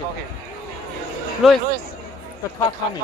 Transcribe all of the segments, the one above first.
talking. Louis, the car coming.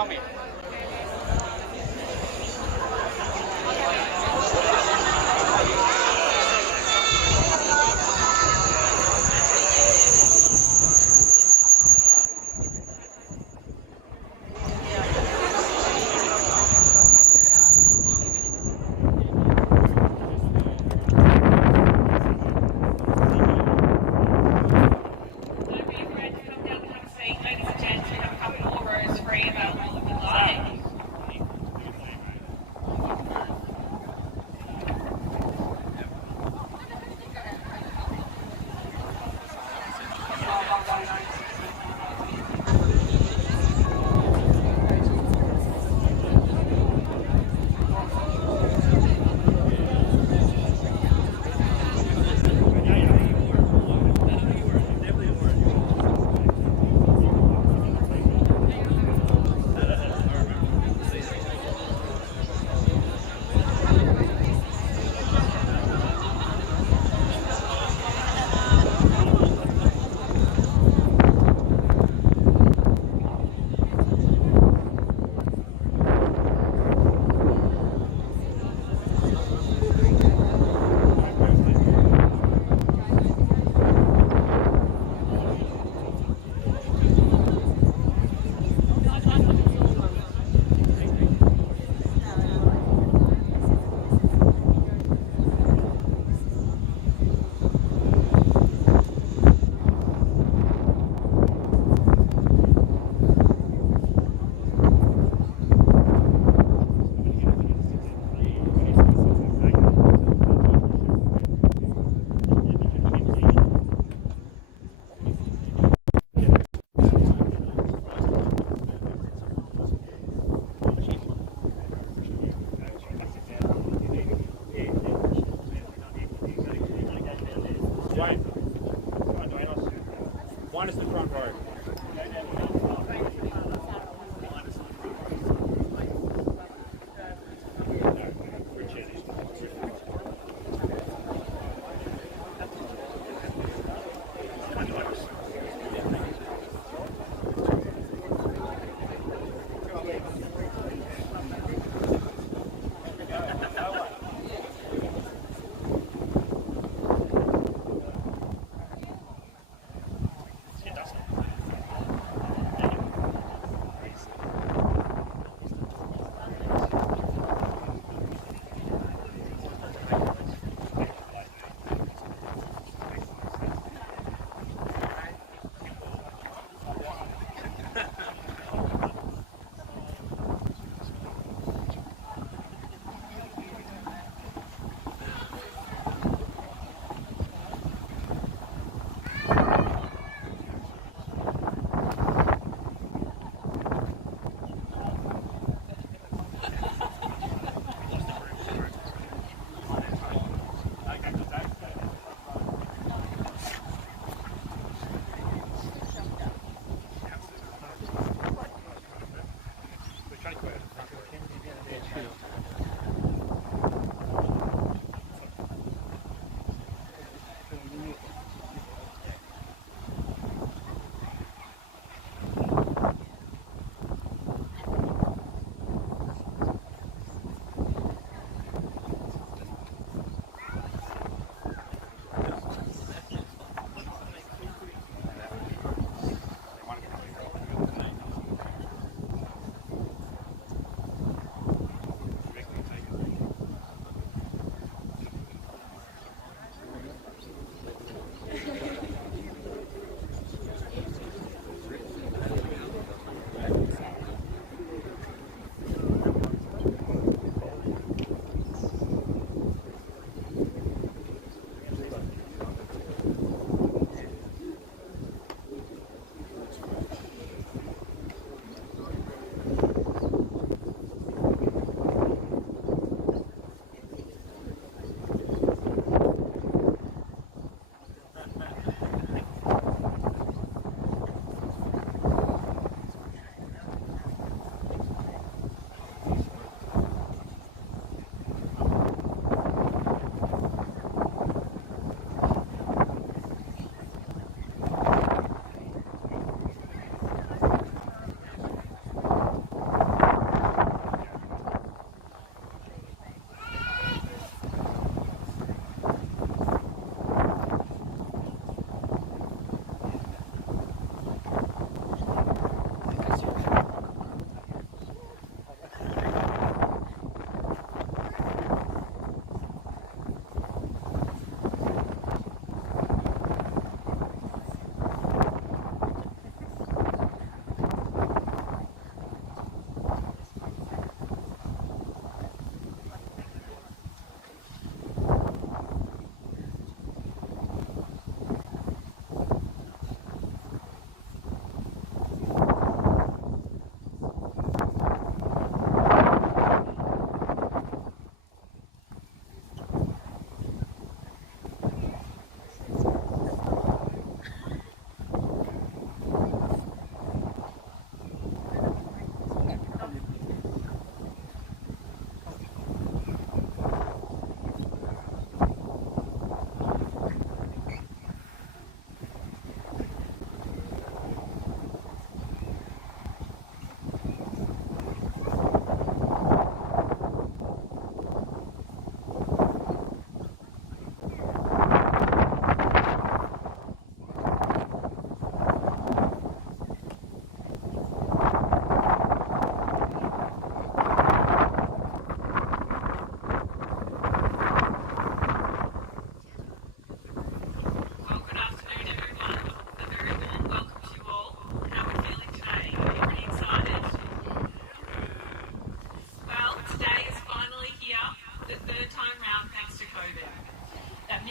One is the front row.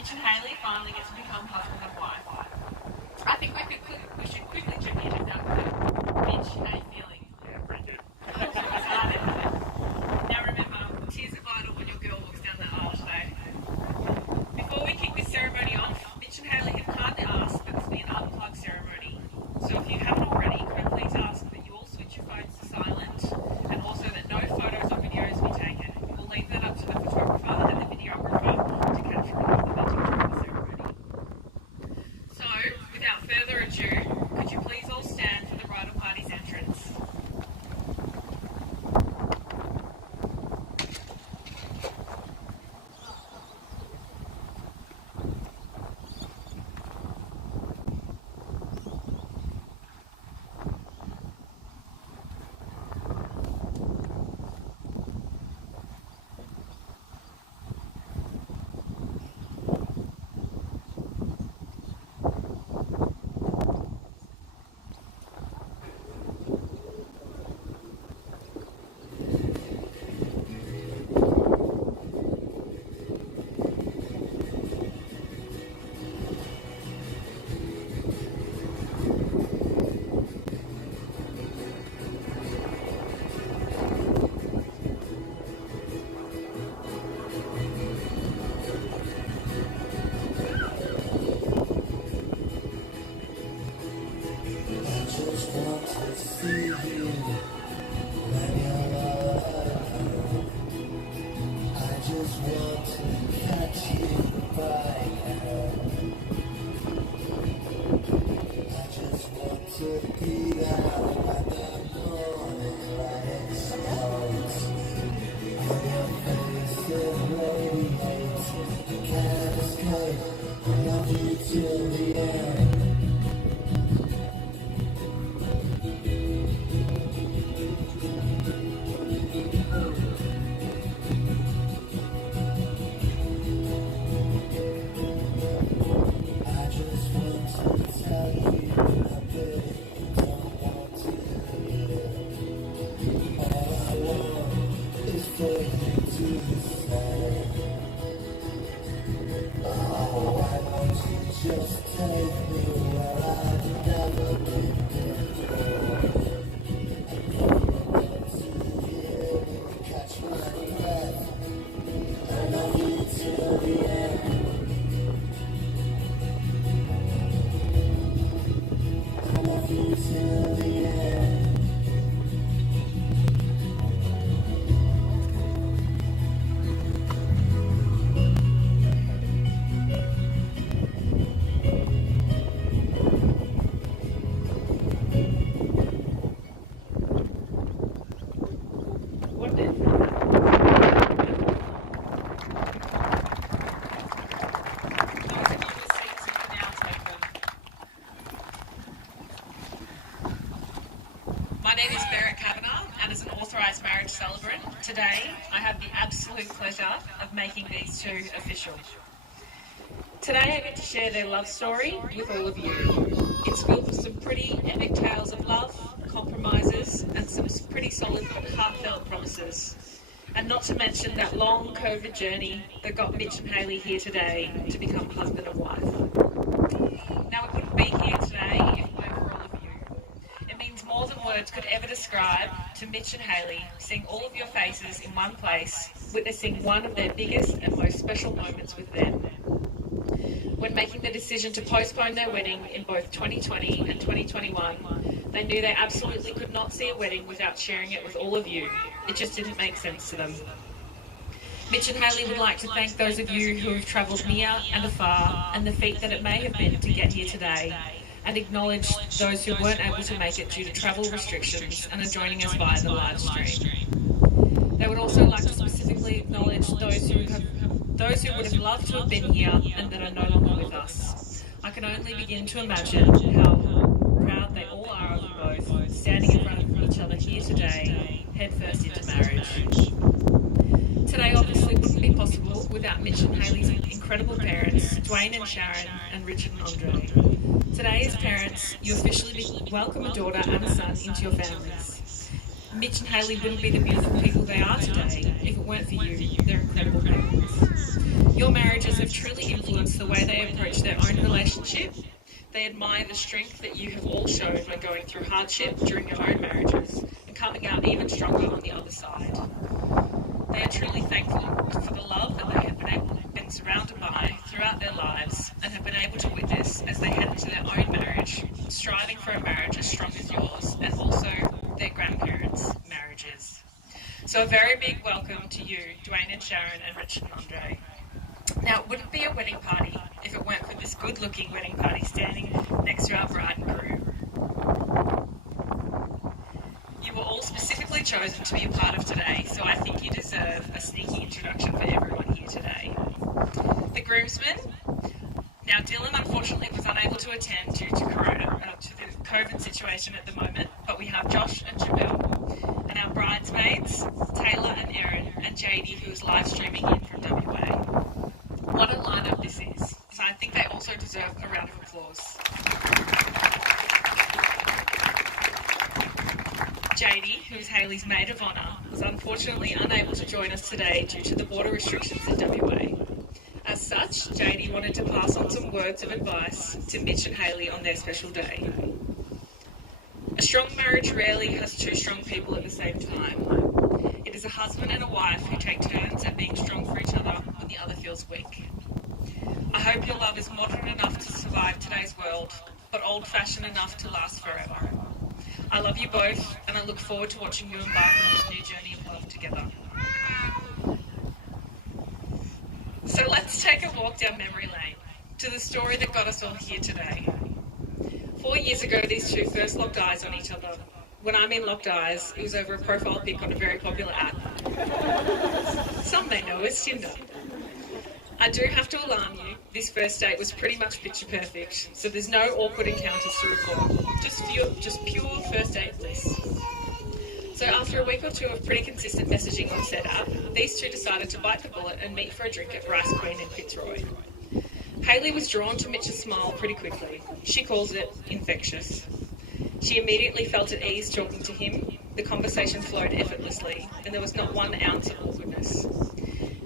Mitch and Hayley finally get to become husband and wife. I think we should quickly check in with our Mitch, how you feeling? Yeah, pretty good. I'm so excited. Now remember, tears are vital when your girl walks down that aisle today. Before we kick this ceremony off, Mitch and Hayley have kindly asked that this be an unplugged ceremony. So if you haven't already, could I please ask that you all switch your phones to silent, and also that no photos or videos be taken. We'll leave that up to the photographer and the videographer to capture all of the magic during the ceremony. So, without further ado, could you please all stand for the bridal party's entrance? Just want to see you when you're alone. I just want to catch you by hand. I just want to be there when the morning light explodes. And your face is radiating, can't escape. I love you till the end. I just want to tell you I really don't want to live. All I want is for you to say, oh, why don't you just take me where I've never been before? I want to hear me catch my breath. I love you till the end. I love you till the end. What then? My name is Barrett Kavanagh, and as an authorised marriage celebrant, today I have the absolute pleasure of making these two official. Today I get to share their love story with all of you. It's filled with some pretty epic tales of love, compromises, and some pretty solid but heartfelt promises. And not to mention that long COVID journey that got Mitch and Hayley here today to become husband and wife. Now, we couldn't be here today if it weren't for all of you. It means more than words could ever describe to Mitch and Hayley, seeing all of your faces in one place, witnessing one of their biggest and most special moments with them. When making the decision to postpone their wedding in both 2020 and 2021, they knew they absolutely could not see a wedding without sharing it with all of you. It just didn't make sense to them. Mitch and Hayley would like to thank those of you who have travelled near and afar, and the feat that it may have been to get here today, and acknowledge those who weren't able to make it due to travel restrictions and are joining us via the live stream. They would also like to specifically acknowledge those who would have loved to have been here and that are no longer with us. I can only begin to imagine how proud they all are of you both, standing in front of each other here today, head first into marriage. Today obviously wouldn't be possible without Mitch and Hayley's incredible parents, Dwayne and Sharon, and Richard and Andre. Today as parents, you officially welcome a daughter and a son into your families. Mitch and Hayley wouldn't be the beautiful people they are today if it weren't for you, their incredible parents. Your marriages have truly influenced the way they approach their own relationship. They admire the strength that you have all shown when going through hardship during your own marriages and coming out even stronger on the other side. They are truly thankful for the love that they have been surrounded by throughout their lives and have been able to witness as they head into their own marriage, striving for a marriage as strong as yours and also their grandparents' marriages. So a very big welcome to you, Dwayne and Sharon and Richard and Andre. Now, it wouldn't be a wedding party if it weren't for this good-looking wedding party standing next to our bride and groom. You were all specifically chosen to be a part of today, so I think you deserve a sneaky introduction for everyone here today. The groomsmen. Now, Dylan unfortunately was unable to attend due to the COVID situation at the moment, but we have Josh and Jamel, and our bridesmaids, Taylor and Erin, and JD, who is live streaming in from WA. What a lineup this is. So I think they also deserve a round of applause. JD, who is Hayley's maid of honour, was unfortunately unable to join us today due to the border restrictions in WA. As such, JD wanted to pass on some words of advice to Mitch and Hayley on their special day. A strong marriage rarely has two strong people at the same time. It is a husband and a wife who take turns at being strong for each other when the other feels weak. I hope your love is modern enough to survive today's world, but old-fashioned enough to last forever. I love you both, and I look forward to watching you embark on this new journey of love together. So let's take a walk down memory lane to the story that got us all here today. 4 years ago, these two first locked eyes on each other. When I mean locked eyes, it was over a profile pic on a very popular app. Some may know as Tinder. I do have to alarm you, this first date was pretty much picture perfect, so there's no awkward encounters to report, just pure first date bliss. So after a week or two of pretty consistent messaging on said app, these two decided to bite the bullet and meet for a drink at Rice Queen in Fitzroy. Hayley was drawn to Mitch's smile pretty quickly. She calls it infectious. She immediately felt at ease talking to him, the conversation flowed effortlessly, and there was not one ounce of awkwardness.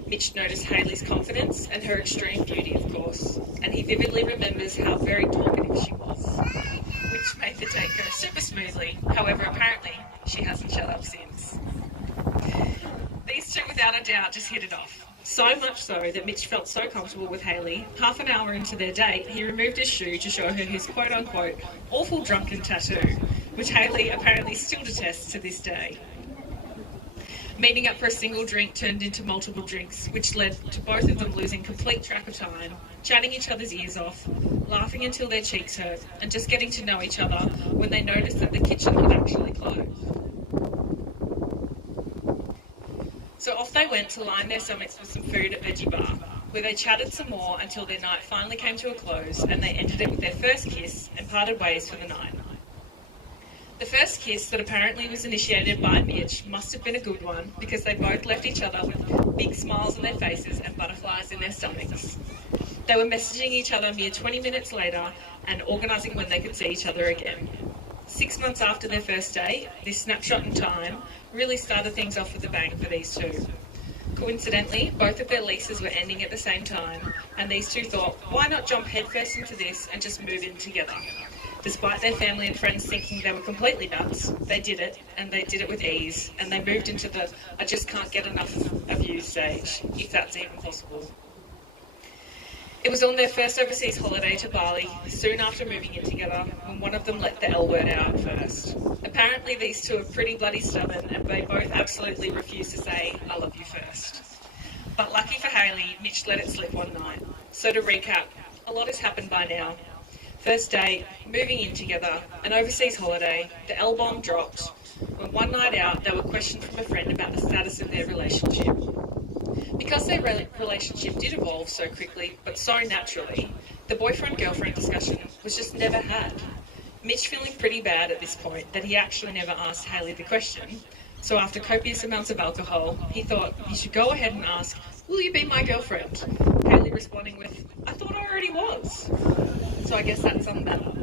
Mitch noticed Hayley's confidence and her extreme beauty, of course, and he vividly remembers how very talkative she was, which made the date go super smoothly. However, apparently, she hasn't shut up since. These two, without a doubt, just hit it off. So much so that Mitch felt so comfortable with Hayley, half an hour into their date, he removed his shoe to show her his quote-unquote awful drunken tattoo, which Hayley apparently still detests to this day. Meeting up for a single drink turned into multiple drinks, which led to both of them losing complete track of time, chatting each other's ears off, laughing until their cheeks hurt, and just getting to know each other when they noticed that the kitchen had actually closed. So off they went to line their stomachs with some food at Veggie Bar, where they chatted some more until their night finally came to a close and they ended it with their first kiss and parted ways for the night. The first kiss that apparently was initiated by Mitch must have been a good one because they both left each other with big smiles on their faces and butterflies in their stomachs. They were messaging each other mere 20 minutes later and organising when they could see each other again. 6 months after their first date, this snapshot in time really started things off with a bang for these two. Coincidentally, both of their leases were ending at the same time, and these two thought, why not jump headfirst into this and just move in together? Despite their family and friends thinking they were completely nuts, they did it, and they did it with ease, and they moved into the I just can't get enough of you stage, if that's even possible. It was on their first overseas holiday to Bali, soon after moving in together, when one of them let the L word out first. Apparently these two are pretty bloody stubborn, and they both absolutely refuse to say, I love you first. But lucky for Hayley, Mitch let it slip one night. So to recap, a lot has happened by now. First date, moving in together, an overseas holiday, the L-bomb dropped. When one night out, they were questioned from a friend about the status of their relationship. Because their relationship did evolve so quickly, but so naturally, the boyfriend-girlfriend discussion was just never had. Mitch feeling pretty bad at this point that he actually never asked Hayley the question, so after copious amounts of alcohol, he thought he should go ahead and ask, will you be my girlfriend? Hayley responding with, I thought I already was. So I guess that summed that up.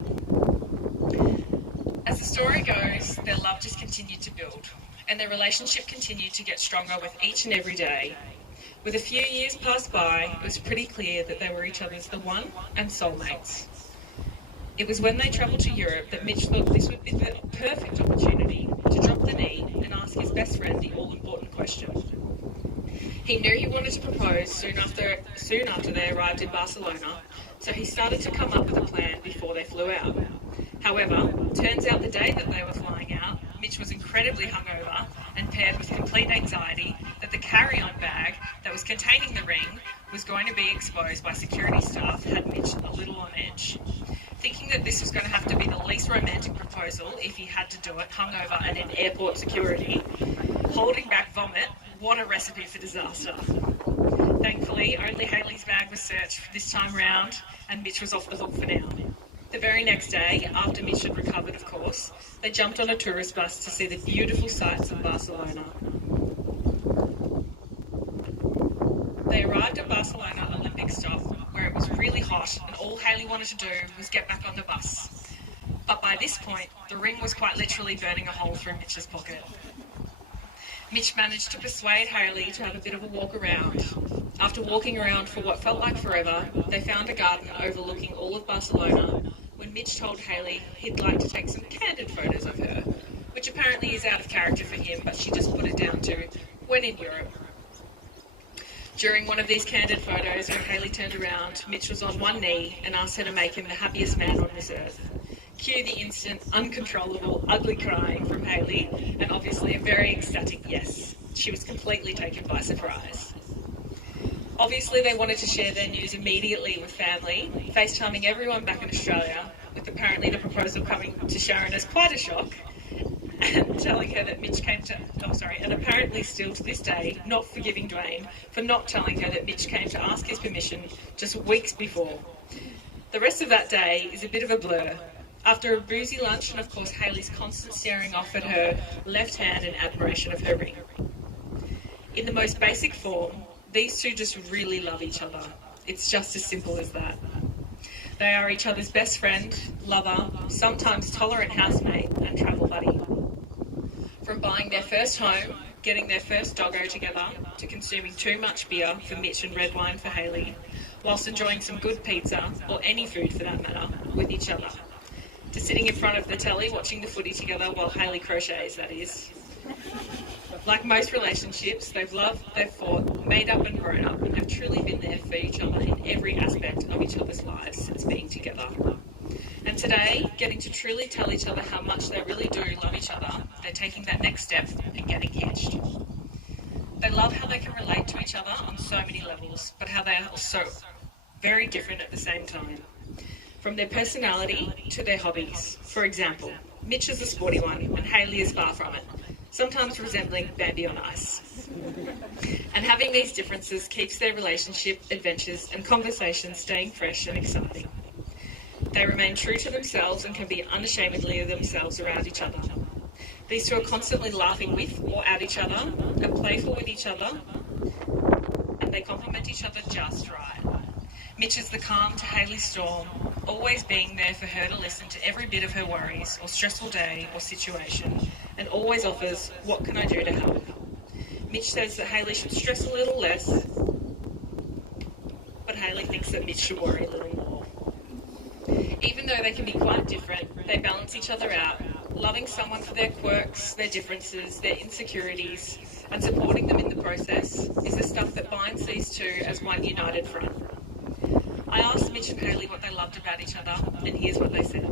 As the story goes, their love just continued to build, and their relationship continued to get stronger with each and every day. With a few years passed by, it was pretty clear that they were each other's the one and soulmates. It was when they travelled to Europe that Mitch thought this would be the perfect opportunity to drop the knee and ask his best friend the all-important question. He knew he wanted to propose soon after they arrived in Barcelona, so he started to come up with a plan before they flew out. However, turns out the day that they were flying out, Mitch was incredibly hungover and paired with complete anxiety that the carry-on bag that was containing the ring was going to be exposed by security staff had Mitch a little on edge. Thinking that this was going to have to be the least romantic proposal if he had to do it hungover and in airport security, holding back vomit, what a recipe for disaster. Thankfully, only Hayley's bag was searched this time round and Mitch was off the hook for now. The very next day, after Mitch had recovered of course, they jumped on a tourist bus to see the beautiful sights of Barcelona. They arrived at Barcelona Olympic stop where it was really hot and all Hayley wanted to do was get back on the bus. But by this point, the ring was quite literally burning a hole through Mitch's pocket. Mitch managed to persuade Hayley to have a bit of a walk around. After walking around for what felt like forever, they found a garden overlooking all of Barcelona when Mitch told Hayley he'd like to take some candid photos of her, which apparently is out of character for him, but she just put it down to when in Europe. During one of these candid photos, when Hayley turned around, Mitch was on one knee and asked her to make him the happiest man on this earth. Cue the instant, uncontrollable, ugly crying from Hayley, and obviously a very ecstatic yes. She was completely taken by surprise. Obviously, they wanted to share their news immediately with family, FaceTiming everyone back in Australia, with apparently the proposal coming to Sharon as quite a shock, and telling her that Mitch and apparently still to this day, not forgiving Dwayne for not telling her that Mitch came to ask his permission just weeks before. The rest of that day is a bit of a blur. After a boozy lunch and of course Hayley's constant staring off at her left hand in admiration of her ring. In the most basic form, these two just really love each other. It's just as simple as that. They are each other's best friend, lover, sometimes tolerant housemate and travel buddy. From buying their first home, getting their first doggo together, to consuming too much beer for Mitch and red wine for Hayley, whilst enjoying some good pizza, or any food for that matter, with each other. To sitting in front of the telly watching the footy together while Hayley crochets, that is. Like most relationships, they've loved, they've fought, made up and grown up, and have truly been there for each other in every aspect of each other's lives since being together. And today, getting to truly tell each other how much they really do love each other, they're taking that next step and getting hitched. They love how they can relate to each other on so many levels, but how they are also very different at the same time. From their personality to their hobbies. For example, Mitch is a sporty one and Hayley is far from it, sometimes resembling Bambi on ice. And having these differences keeps their relationship, adventures and conversations staying fresh and exciting. They remain true to themselves and can be unashamedly themselves around each other. These two are constantly laughing with or at each other, are playful with each other, and they complement each other just right. Mitch is the calm to Hayley's storm, always being there for her to listen to every bit of her worries or stressful day or situation, and always offers, what can I do to help? Mitch says that Hayley should stress a little less, but Hayley thinks that Mitch should worry a little more. Even though they can be quite different, they balance each other out, loving someone for their quirks, their differences, their insecurities, and supporting them in the process is the stuff that binds these two as one united front. I asked Mitch and Hayley what they loved about each other, and here's what they said.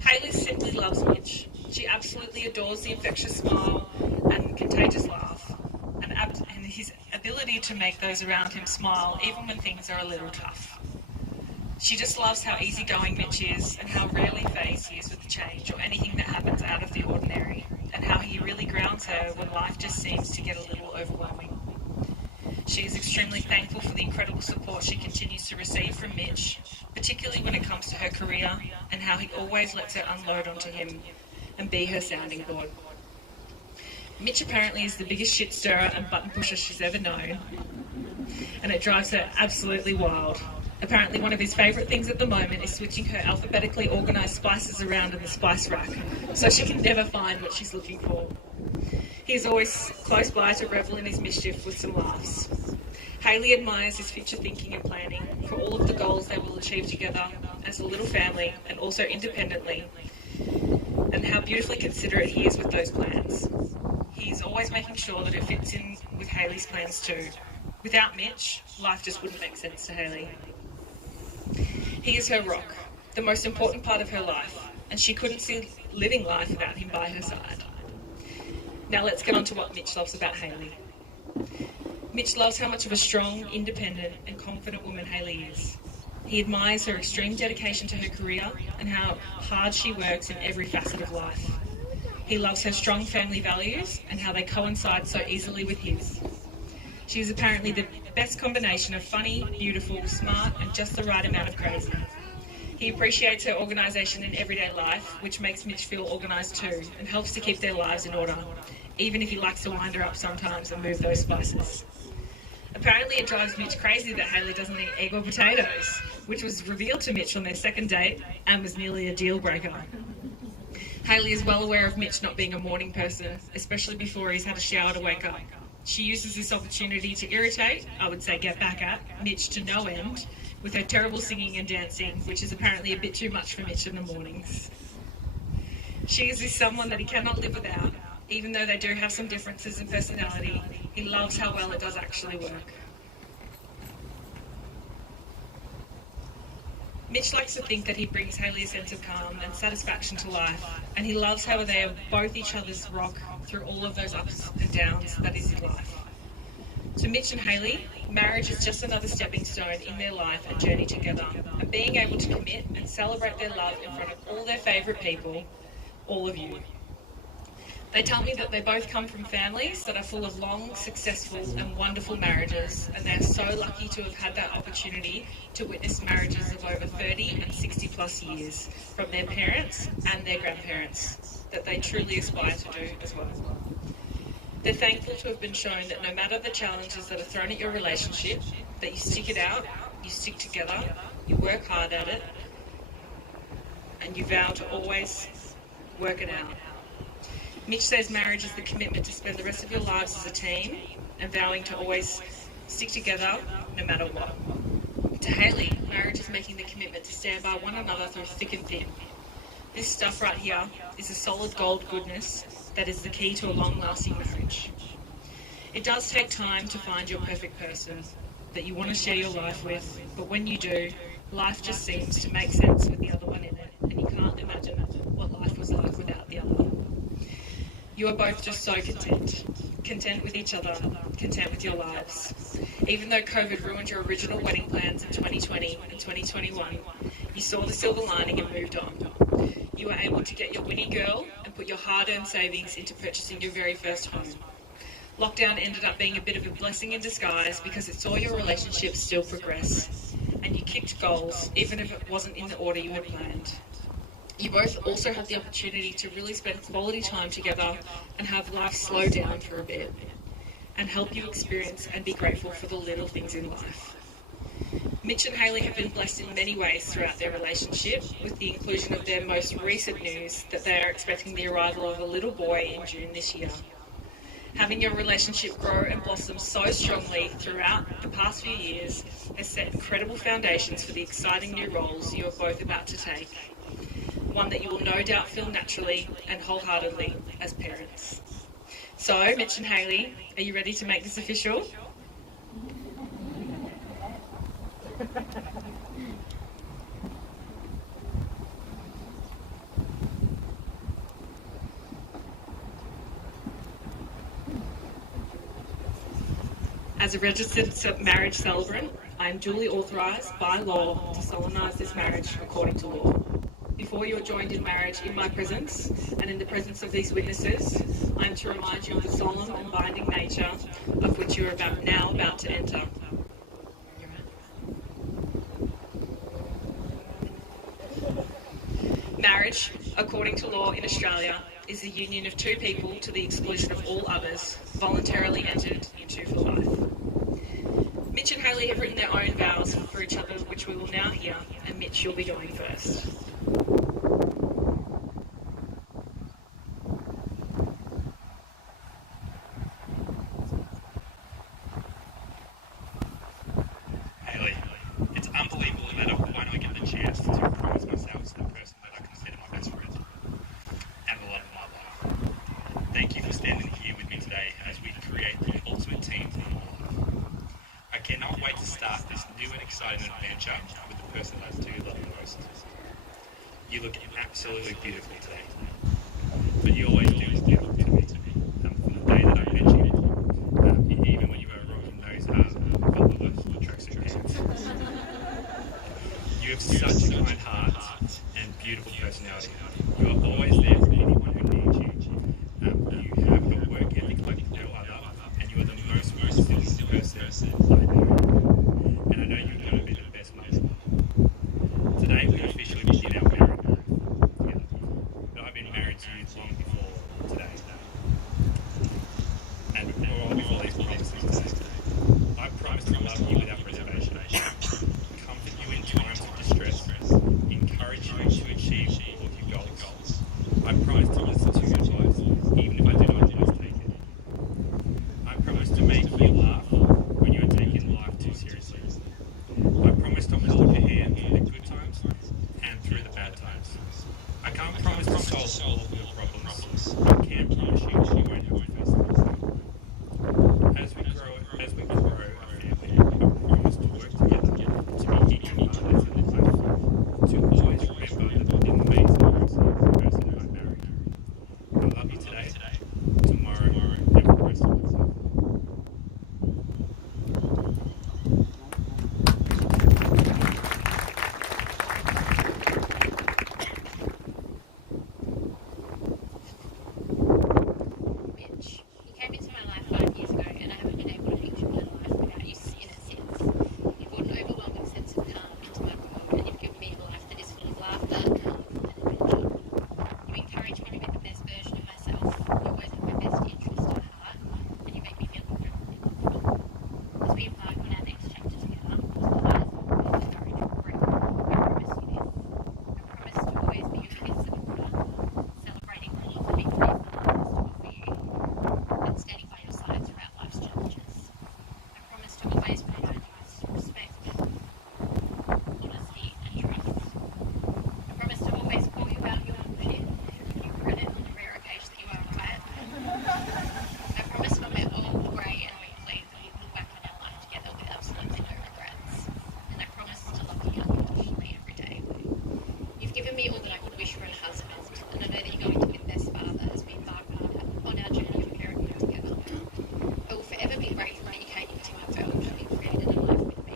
Hayley simply loves Mitch. She absolutely adores the infectious smile and contagious laugh, and his ability to make those around him smile even when things are a little tough. She just loves how easygoing Mitch is and how rarely faced he is with change or anything that happens out of the ordinary, and how he really grounds her when life just seems to get a little overwhelming. She is extremely thankful for the incredible support she continues to receive from Mitch, particularly when it comes to her career and how he always lets her unload onto him and be her sounding board. Mitch apparently is the biggest shit stirrer and button pusher she's ever known, and it drives her absolutely wild. Apparently one of his favourite things at the moment is switching her alphabetically organised spices around in the spice rack, so she can never find what she's looking for. He is always close by to revel in his mischief with some laughs. Hayley admires his future thinking and planning for all of the goals they will achieve together as a little family and also independently, and how beautifully considerate he is with those plans. He is always making sure that it fits in with Hayley's plans too. Without Mitch, life just wouldn't make sense to Hayley. He is her rock, the most important part of her life, and she couldn't see living life without him by her side. Now let's get on to what Mitch loves about Hayley. Mitch loves how much of a strong, independent and confident woman Hayley is. He admires her extreme dedication to her career and how hard she works in every facet of life. He loves her strong family values and how they coincide so easily with his. She is apparently the best combination of funny, beautiful, smart and just the right amount of crazy. He appreciates her organisation in everyday life, which makes Mitch feel organised too and helps to keep their lives in order, even if he likes to wind her up sometimes and move those spices. Apparently it drives Mitch crazy that Hayley doesn't eat egg or potatoes, which was revealed to Mitch on their second date and was nearly a deal breaker. Hayley is well aware of Mitch not being a morning person, especially before he's had a shower to wake up. She uses this opportunity to irritate, I would say get back at, Mitch to no end, with her terrible singing and dancing, which is apparently a bit too much for Mitch in the mornings. She is someone that he cannot live without. Even though they do have some differences in personality, he loves how well it does actually work. Mitch likes to think that he brings Hayley a sense of calm and satisfaction to life, and he loves how they are both each other's rock through all of those ups and downs that is his life. To Mitch and Hayley, marriage is just another stepping stone in their life and journey together, and being able to commit and celebrate their love in front of all their favourite people, all of you. They tell me that they both come from families that are full of long, successful and wonderful marriages, and they're so lucky to have had that opportunity to witness marriages of over 30 and 60 plus years from their parents and their grandparents that they truly aspire to do as well. They're thankful to have been shown that no matter the challenges that are thrown at your relationship, that you stick it out, you stick together, you work hard at it, and you vow to always work it out. Mitch says marriage is the commitment to spend the rest of your lives as a team and vowing to always stick together no matter what. To Hayley, marriage is making the commitment to stand by one another through thick and thin. This stuff right here is a solid gold goodness that is the key to a long-lasting marriage. It does take time to find your perfect person that you want to share your life with, but when you do, life just seems to make sense with the other one in it, and you can't imagine what life was like without the other. You are both just so content with each other, content with your lives. Even though COVID ruined your original wedding plans in 2020 and 2021, you saw the silver lining and moved on. You were able to get your Winnie girl and put your hard-earned savings into purchasing your very first home. Lockdown ended up being a bit of a blessing in disguise because it saw your relationship still progress, and you kicked goals even if it wasn't in the order you had planned. You both also have the opportunity to really spend quality time together and have life slow down for a bit and help you experience and be grateful for the little things in life. Mitch and Hayley have been blessed in many ways throughout their relationship, with the inclusion of their most recent news that they are expecting the arrival of a little boy in June this year. Having your relationship grow and blossom so strongly throughout the past few years has set incredible foundations for the exciting new roles you are both about to take. One that you will no doubt feel naturally and wholeheartedly as parents. So, Mitch and Hayley, are you ready to make this official? As a registered marriage celebrant, I am duly authorised by law to solemnise this marriage according to law. Before you are joined in marriage in my presence and in the presence of these witnesses, I am to remind you of the solemn and binding nature of which you are about to enter. Marriage, according to law in Australia, is the union of two people to the exclusion of all others, voluntarily entered into for life. Mitch and Hayley have written their own vows for each other, which we will now hear, and Mitch, you'll be going first. starting an adventure with the person that you love the most. You look absolutely beautiful today, but you always do look beautiful to me. From the day that I met you, even when you were rocking those colorful tracksuit pants. You have such a kind heart and beautiful personality. You are always there for anyone who needs you. You have a work ethic like no other, and you are the most resilient person I know. And I know you're going to be the best mate. Today we officially begin our marriage together. But I've been married to you long before today. And before these promises today. I promise to love you without reservation. Comfort you in times of distress. Encourage you to achieve all of your goals. I promise to listen to your advice, even if I do not always take it. I promise to make you laugh when you are taking life too seriously. I promise to hold your hand through the good times and through the bad times. I can't promise to solve all of your problems. I can promise you that you won't have to face them. As we grow a family, I promise to work together to be equal partners in life, to always remember the amazing person I married. I love you today, tomorrow, and for the rest of my life. Mitch, you came into my life 5 years ago, and I haven't been able to picture my life without you in it since. You brought an overwhelming sense of calm into my world, and you've given me a life that is full of laughter, calm, and adventure. You encourage me to be the best version of myself. You always have my best interest at heart, and you make me feel incredibly confident. As we embark on our next chapter together, with eyes open and courage for growth, I promise you this. I promise to always be your kiss of a brother, celebrating all of the victories that life has to offer you, and standing by your side throughout life's challenges. I promise to always provide you with respect, honesty, and trust. I promise to always call you out your bullshit and give you credit on the rare occasion that you are quiet. I promise when we're old, grey, and weekly that we look back on our life together with absolutely no regrets. And I promise to love you unconditionally every day. You've given me all that I could wish for in a husband, and I know that you're going to be the best father as we embark on our journey of parenthood together. I will forever be grateful that you came into my world and created a life with me.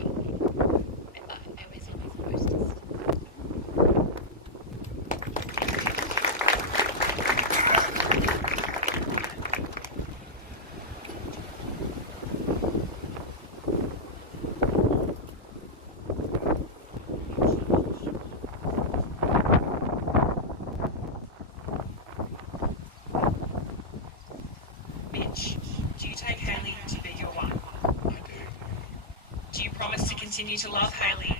And that I always love you the mostest. Mitch, do you take Hayley to be your one? I do. Do you promise to continue to love Hayley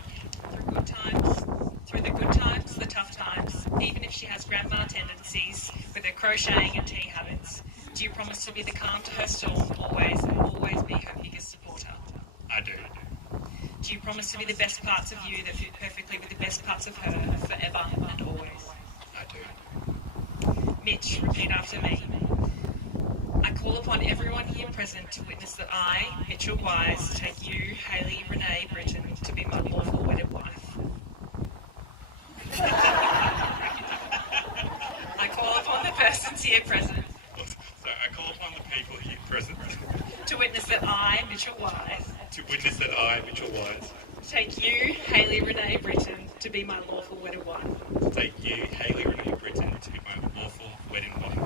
through the good times, the tough times, even if she has grandma tendencies with her crocheting and tea habits? Do you promise to be the calm to her storm always and always be her biggest supporter? I do. Do you promise to be the best parts of you that fit perfectly with the best parts of her forever and always? I do. Mitch, repeat after me. I call upon everyone here present to witness that I, Mitchell Wise, take you, Hayley Renee Britton, to be my lawful wedded wife. I call upon the persons here present So I call upon the people here present to witness that I, Mitchell Wise, take you, Hayley Renee Britton, to be my lawful wedded wife. take you, Hayley Renee Britton, to be my lawful wedding wife.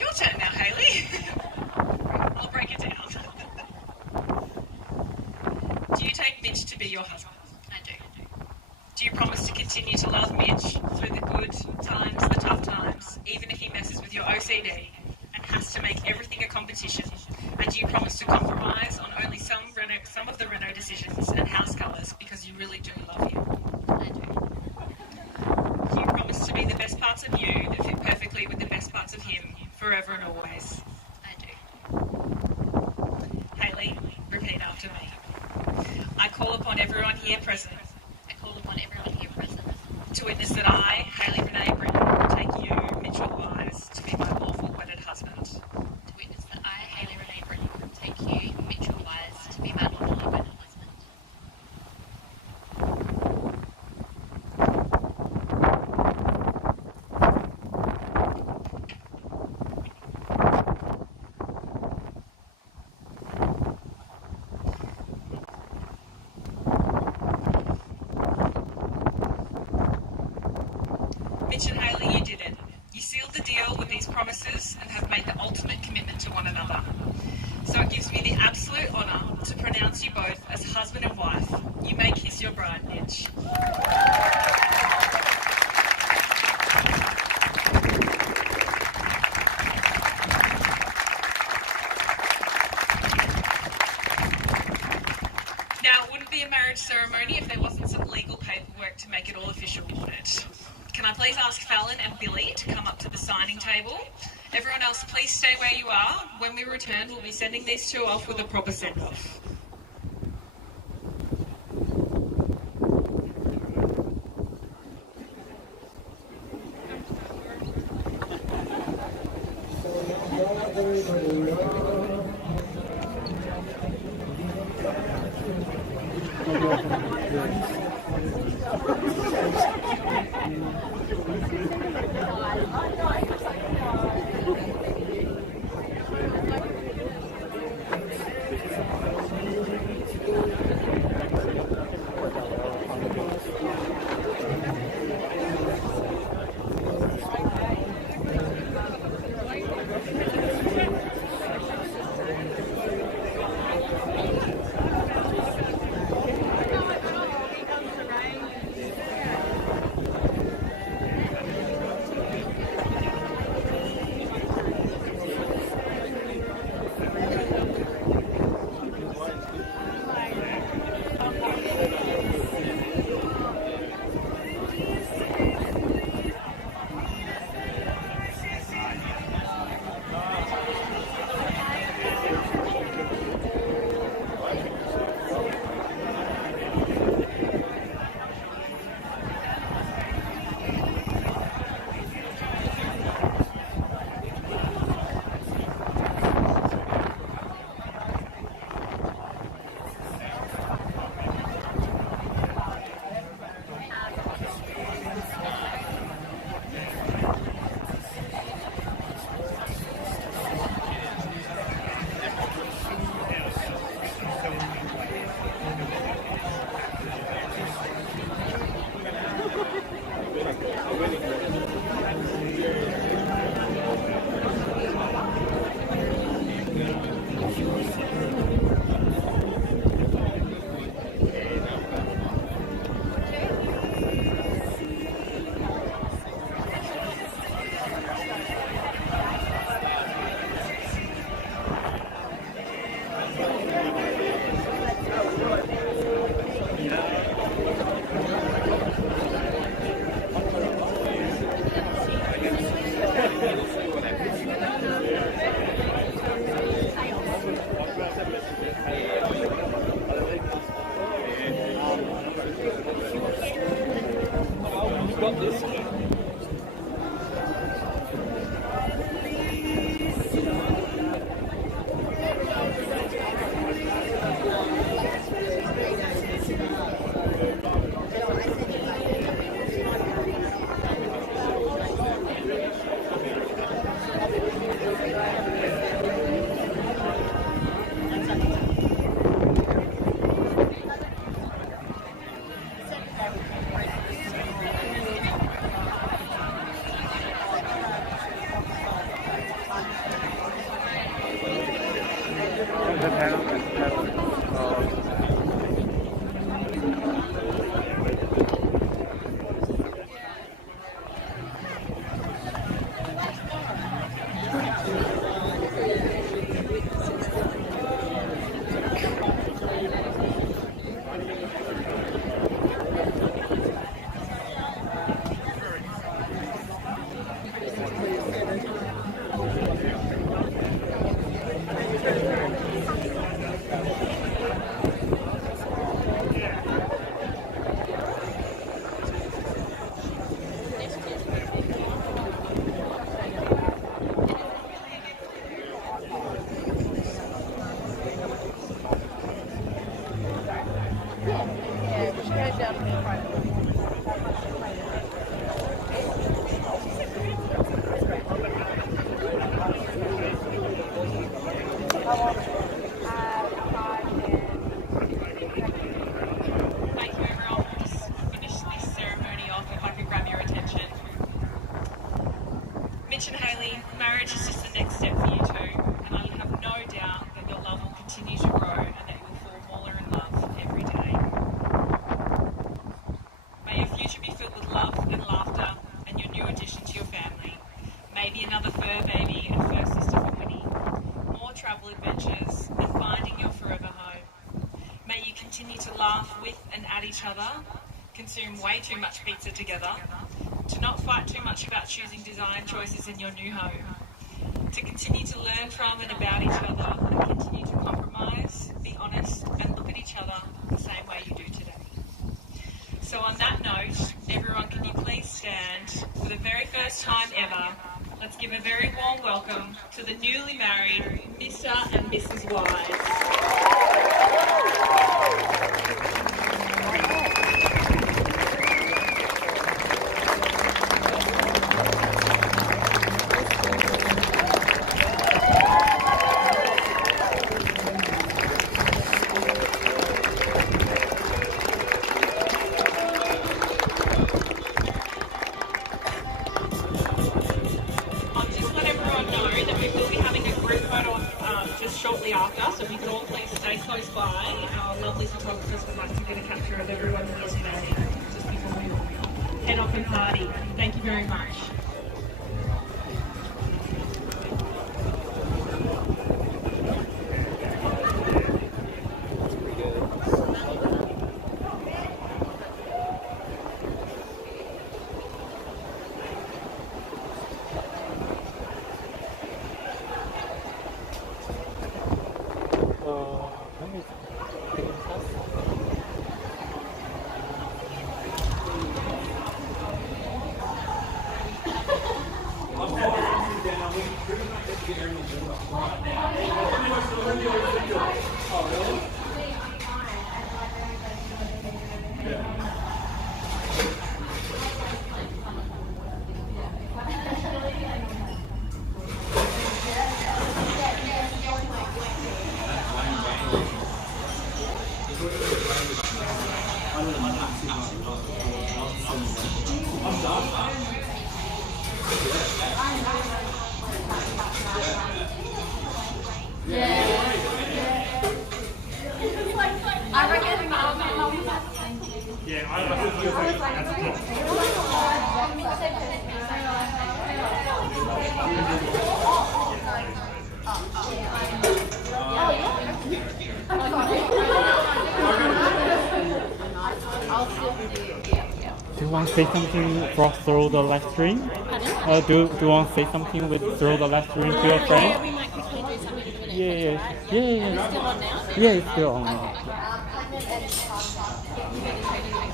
Your turn now, Hayley. I'll break it down. Do you take Mitch to be your husband? I do. Do you promise to continue to love Mitch through the good times, the tough times, even if he messes with your OCD and has to make everything a competition? And do you promise to compromise on only some of the Renault decisions and house colours because you really do love him? I do. Do you promise to be the best parts of you that fit perfectly with the best parts of him forever and always? I do. Hayley, repeat after me. I call upon everyone here present I call upon everyone here present To witness that I, Hayley Renee Britton, take you, Mitchell Wise, to be my lawful wedded husband. To witness that I, Hayley Renee Britton, take you, Mitchell Wise, to be my lawfully wedded husband. Mitch and Hayley, you did it. You sealed the deal with these promises and have made the ultimate commitment to one another. So it gives me the absolute honour to pronounce you both as husband and wife. You may kiss your bride, Mitch. Now, it wouldn't be a marriage ceremony if there wasn't some legal paperwork to make it all official on it. Can I please ask Fallon and Billy to come up to the signing table? Everyone else, please stay where you are. When we return, we'll be sending these two off with a proper send-off. Thank you everyone. We'll just finish this ceremony off if I could grab your attention. Mitch and Hayley, marriage is just the next step for you two, and I have no doubt that your love will continue to grow and that you will fall more in love every day. May your future be filled with love and laughter and your new addition to your family. Maybe another fur baby and fur sister for Winnie. More travel adventures and finding your forever home. May you continue to laugh with and at each other, consume way too much pizza together, to not fight too much about choosing design choices in your new home, to continue to learn from and about each other and continue to compromise, be honest and look at each other the same way you do today. So on that note, everyone, can you please stand for the very first time ever? Let's give a very warm welcome to the newly married Mr. and Mrs. Wise. Just shortly after, so if you could all please stay close by. Our lovely photographers would like to get a capture of everyone here today, just before we head off and party. Thank you very much. Do you want to say something through the live stream? Do you want to say something through the live stream to your friends? We might quickly do something in a minute. Yeah. Still on now? Yeah, it's still on now.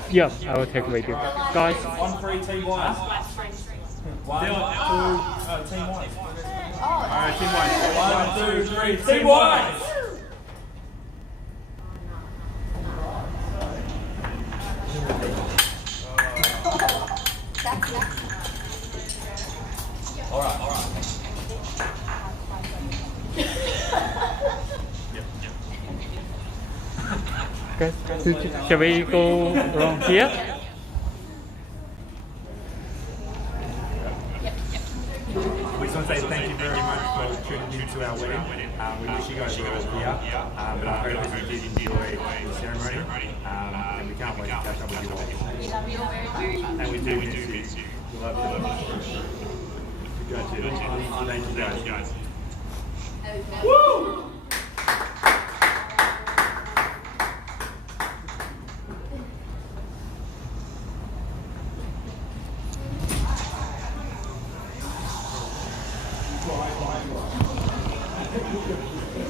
Yeah, I will take video. Guys, 1-3 team wise. 1, 2, team wise. Alright, team wise. 1, 2, 3, team wise. Alright. guys, shall we go around here? We just want to say thank you very much for tuning in to our wedding. We wish you guys were all here, but I hope you did enjoy the ceremony, and we can't wait to catch up with you all. We love you all very much. And we do miss you. We love you. Congratulations. Thank you guys. Woo!